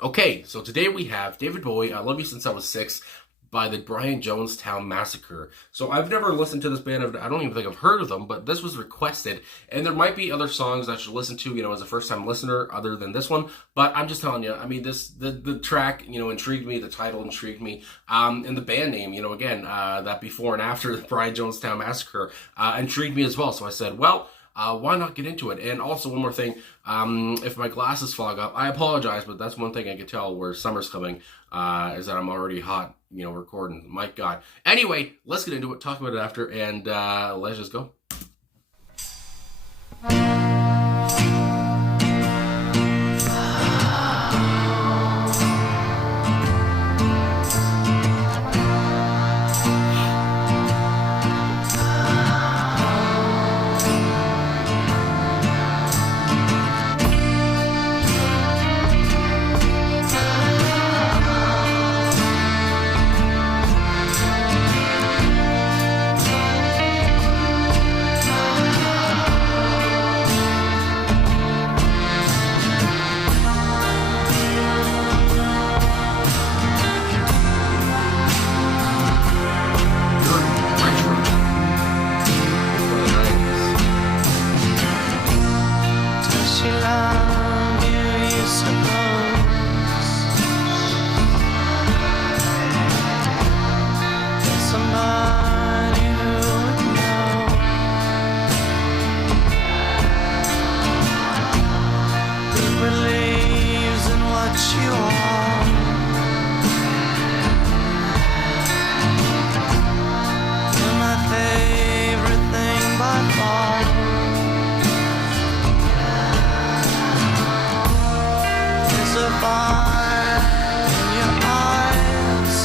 Okay, so today we have David Bowie, I Love You Since I Was Six, by the Jonestown Massacre. So I've never listened to this band. I don't even think I've heard of them, but this was requested. And there might be other songs I should listen to, as a first-time listener other than this one. But I'm just telling you, I mean, the track, intrigued me. The title intrigued me. And the band name, again, that before and after the Jonestown Massacre intrigued me as well. So I said, well, why not get into it? And also, one more thing, if my glasses fog up, I apologize, but that's one thing I could tell where summer's coming, is that I'm already hot, recording. My God. Anyway, let's get into it, talk about it after, and let's just go.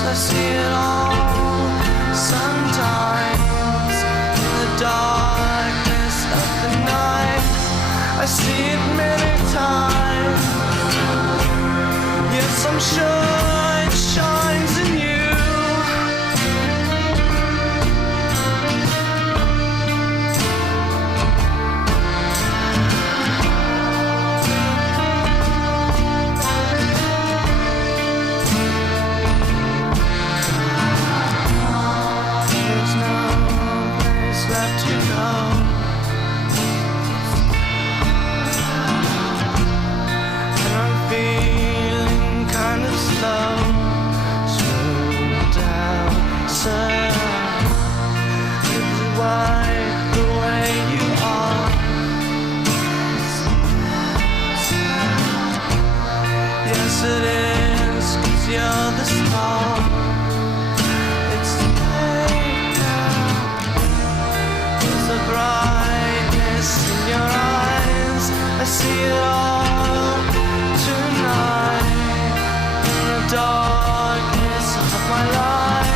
I see it all sometimes in the darkness of the night. I see it many times. Yes, I'm sure it shines in you. Yes, it is, 'cause you're the star. It's late now. There's a brightness in your eyes. I see it all tonight. In the darkness of my life,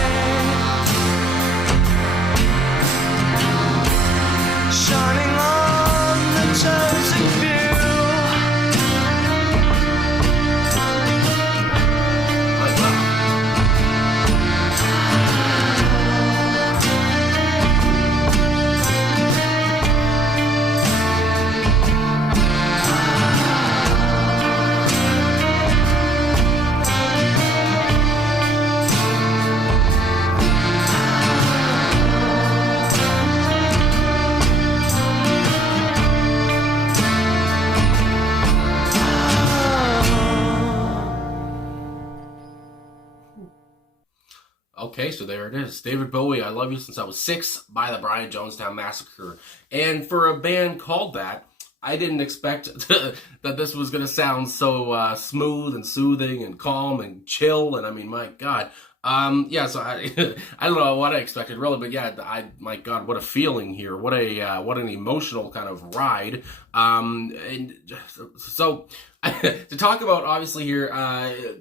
shining on the chosen few. Okay, so there it is. David Bowie, I Love You Since I Was Six, by the Jonestown Massacre. And for a band called that, I didn't expect that this was going to sound so smooth and soothing and calm and chill. And I mean, my God. Yeah, so I don't know what I expected really, but yeah, my God, what a feeling here. What an emotional kind of ride. And so to talk about, obviously here,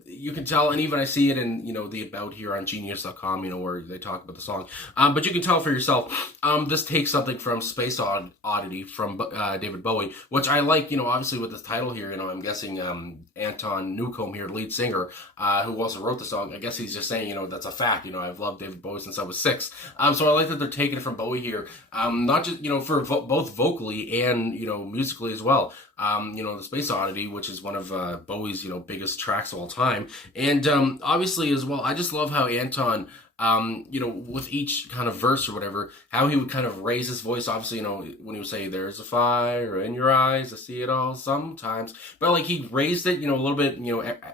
you can tell, and even I see it in, the About here on Genius.com, where they talk about the song. But you can tell for yourself, this takes something from Space Oddity from David Bowie, which I like, obviously with this title here, I'm guessing Anton Newcombe here, lead singer, who also wrote the song, I guess he's just saying, that's a fact, I've loved David Bowie since I was 6. So I like that they're taking it from Bowie here, not just, for both vocally and, musically as well. The Space Oddity, which which is one of Bowie's, biggest tracks of all time. And obviously as well, I just love how Anton, with each kind of verse or whatever, how he would kind of raise his voice. Obviously, when he would say, "There's a fire in your eyes, I see it all sometimes." But like he raised it, a little bit,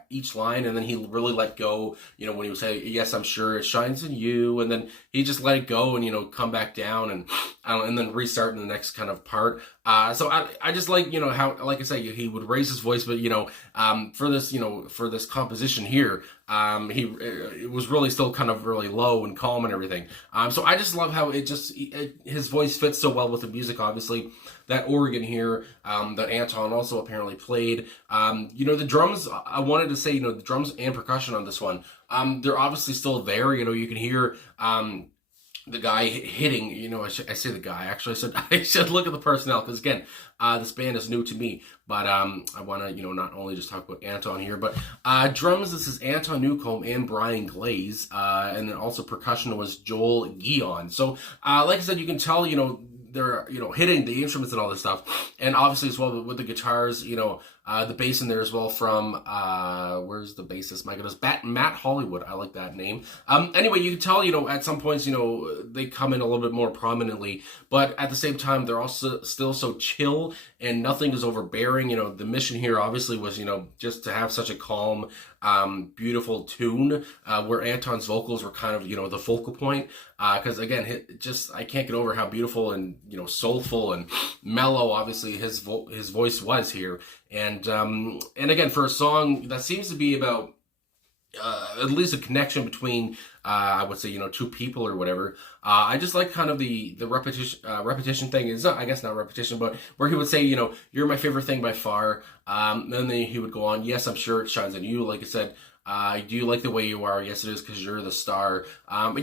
each line, and then he really let go, when he would say, "Yes, I'm sure it shines in you," and then he just let it go and, come back down and then restart in the next kind of part. So I just like, how, like I say, he would raise his voice, but, for this composition here, it was really still kind of really low and calm and everything. So I just love how his voice fits so well with the music. Obviously, that organ here, that Anton also apparently played. The drums, I wanted to say, the drums and percussion on this one, they're obviously still there. You can hear, the guy hitting, I say the guy, actually I should look at the personnel, because again, this band is new to me, but I want to, not only just talk about Anton here, but drums, this is Anton Newcombe and Brian Glaze, and then also percussion was Joel Guion. So, like I said, you can tell, they're, hitting the instruments and all this stuff, and obviously as well with the guitars, the bass in there as well from, where's the bassist? My goodness, Matt Hollywood. I like that name. Anyway, you can tell, at some points, they come in a little bit more prominently, but at the same time, they're also still so chill and nothing is overbearing. The mission here obviously was, just to have such a calm, beautiful tune, where Anton's vocals were kind of, the focal point. Cause again, I can't get over how beautiful and, soulful and mellow, obviously his voice was here. And again, for a song that seems to be about, at least a connection between, I would say, two people or whatever. I just like kind of the repetition thing. It's not, I guess not repetition, but where he would say, "You're my favorite thing by far." And then he would go on, "Yes, I'm sure it shines on you." Like I said, "Do you like the way you are?" "Yes, it is, because you're the star." And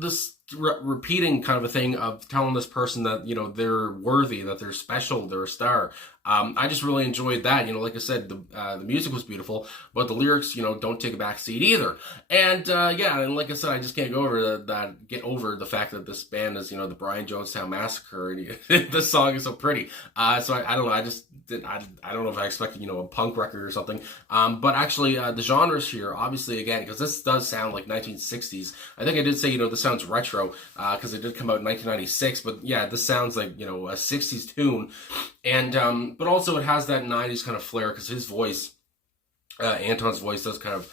this repeating kind of a thing of telling this person that, they're worthy, that they're special, they're a star. I just really enjoyed that. Like I said, the music was beautiful, but the lyrics, don't take a back seat either. And and like I said, I just can't get over the fact that this band is, the Brian Jonestown Massacre, and this song is so pretty. So I don't know, I don't know if I expected, a punk record or something. But actually, the genres here, obviously, again, because this does sound like 1960s. I think I did say, this sounds retro, because it did come out in 1996. But yeah, this sounds like, a 60s tune. And but also it has that 90s kind of flair, because his voice, Anton's voice, does kind of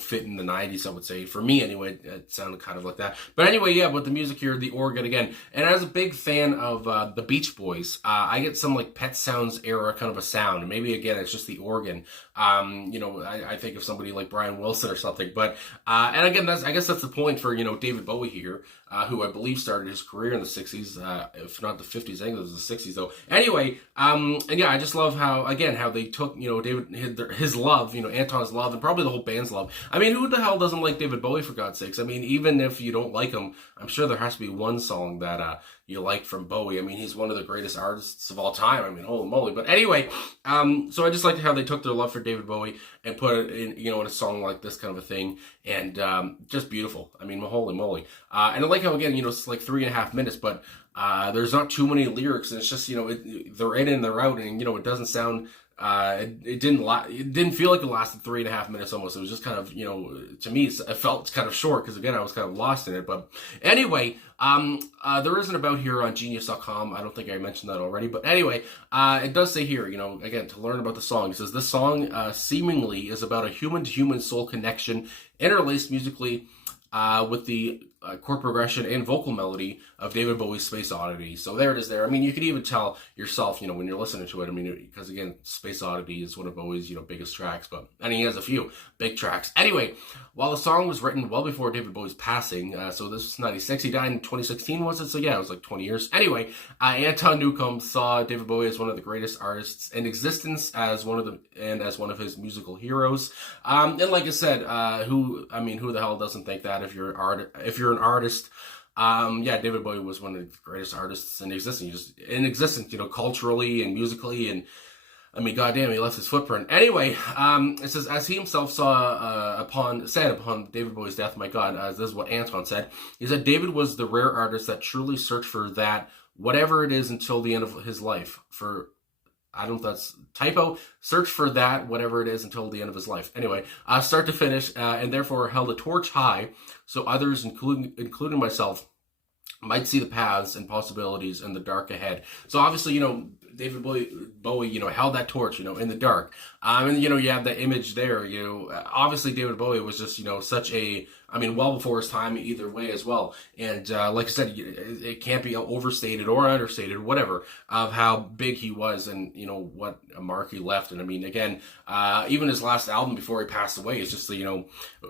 fit in the 90s, I would say. For me, anyway, it sounded kind of like that. But anyway, yeah, with the music here, the organ again. And as a big fan of the Beach Boys, I get some like Pet Sounds era kind of a sound. And maybe, again, it's just the organ. I think of somebody like Brian Wilson or something. But, and again, I guess that's the point for, David Bowie here, who I believe started his career in the 60s, if not the 50s. I think it was the 60s, though. Anyway, and yeah, I just love how they took, his love, Anton's love, and probably the whole band's love. I mean, who the hell doesn't like David Bowie, for God's sakes? I mean, even if you don't like him, I'm sure there has to be one song that you like from Bowie. I mean, he's one of the greatest artists of all time. I mean, holy moly. But anyway, so I just like how they took their love for David Bowie and put it in, in a song like this kind of a thing. And just beautiful. I mean, holy moly. And I like how, again, it's like 3.5 minutes, but there's not too many lyrics. And it's just, they're in and they're out, and, it doesn't sound... It didn't feel like it lasted 3.5 minutes almost. It was just kind of, to me, it felt kind of short, because again, I was kind of lost in it. But anyway, there is an about here on genius.com. I don't think I mentioned that already, but anyway, it does say here, again, to learn about the song, it says this song seemingly is about a human-to-human soul connection, interlaced musically with the chord progression and vocal melody of David Bowie's Space Oddity. So there it is there. I mean, you could even tell yourself, when you're listening to it. I mean, because again, Space Oddity is one of Bowie's, biggest tracks, and he has a few big tracks. Anyway, while the song was written well before David Bowie's passing, so this was 96, he died in 2016, was it? So yeah, it was like 20 years. Anyway, Anton Newcombe saw David Bowie as one of the greatest artists in existence, as one of his musical heroes. And like I said, who the hell doesn't think that if you're an artist? David Bowie was one of the greatest artists in existence, culturally and musically, and I mean, goddamn, he left his footprint. Anyway, it says, as he himself said upon David Bowie's death, my God, this is what Anton said. He said, David was the rare artist that truly searched for that, whatever it is, until the end of his life. For I don't know if that's typo. Search for that, whatever it is, until the end of his life. Anyway, start to finish, and therefore held a torch high so others, including myself, might see the paths and possibilities in the dark ahead. So obviously, David Bowie, held that torch, in the dark. And, you have the image there, obviously David Bowie was just, such a, well before his time either way as well. And like I said, it can't be overstated or understated, whatever, of how big he was and, what a mark he left. And again, even his last album before he passed away is just,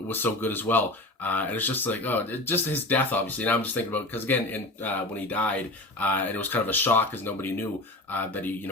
was so good as well. And it's just like, just his death, obviously. And I'm just thinking about, because again, when he died, and it was kind of a shock because nobody knew that he,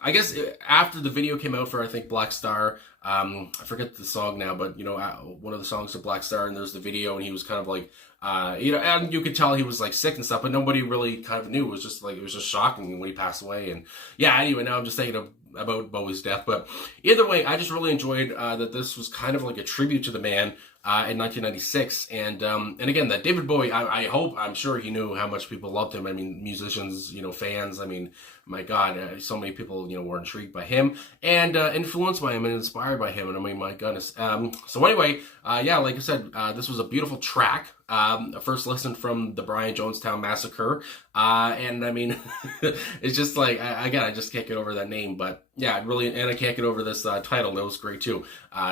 I guess after the video came out for, I think, Black Star, I forget the song now, but, one of the songs to Black Star, and there's the video, and he was kind of like, and you could tell he was like sick and stuff, but nobody really kind of knew. It was just like, it was just shocking when he passed away. And yeah, anyway, now I'm just thinking about Bowie's death. But either way, I just really enjoyed that this was kind of like a tribute to the man in 1996. And again, that David Bowie, I'm sure he knew how much people loved him. Musicians, fans, my God, so many people, were intrigued by him and influenced by him and inspired by him. And my goodness. So anyway, yeah, like I said, this was a beautiful track. A first listen from the Brian Jonestown Massacre. And it's just like, again, I just can't get over that name, but yeah, really, and I can't get over this title. That was great too.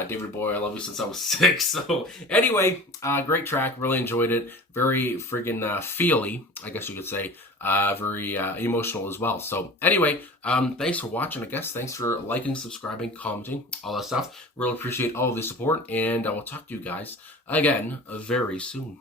David Bowie, I love you since I was 6. So anyway, great track. Really enjoyed it. Very friggin' feely, I guess you could say. Very emotional as well. So anyway, thanks for watching, I guess. Thanks for liking, subscribing, commenting, all that stuff. Really appreciate all of the support, and I will talk to you guys again very soon.